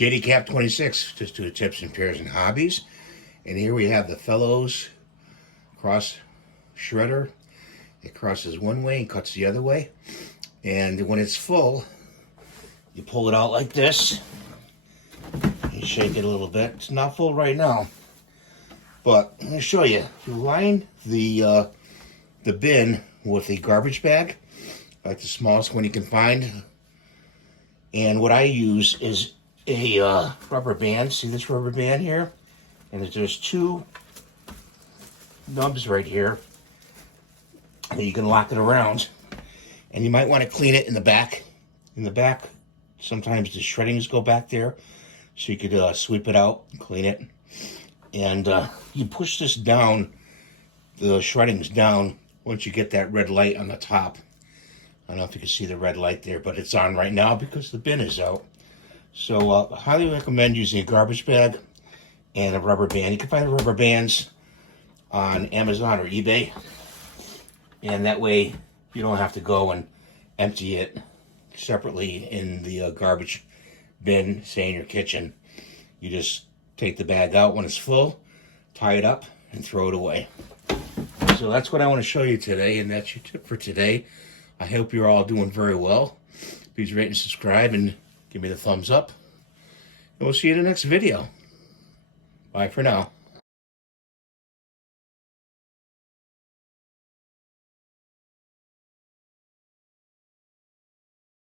JD Cap 26, just do tips and pairs and hobbies. And here we have the Fellows cross shredder. It crosses one way and cuts the other way. And when it's full, you pull it out like this. You shake it a little bit. It's not full right now, but let me show you. You line the bin with a garbage bag, like the smallest one you can find. And what I use is a rubber band. See this rubber band here? And there's two nubs right here. And you can lock it around. And you might want to clean it in the back. In the back, sometimes the shreddings go back there. So you could sweep it out and clean it. And you push this down, the shreddings down, once you get that red light on the top. I don't know if you can see the red light there, but it's on right now because the bin is out. So I highly recommend using a garbage bag and a rubber band. You can find rubber bands on Amazon or eBay. And that way you don't have to go and empty it separately in the garbage bin, say in your kitchen. You just take the bag out when it's full, tie it up, and throw it away. So that's what I want to show you today, and that's your tip for today. I hope you're all doing very well. Please rate and subscribe and give me the thumbs up. And we'll see you in the next video. Bye for now.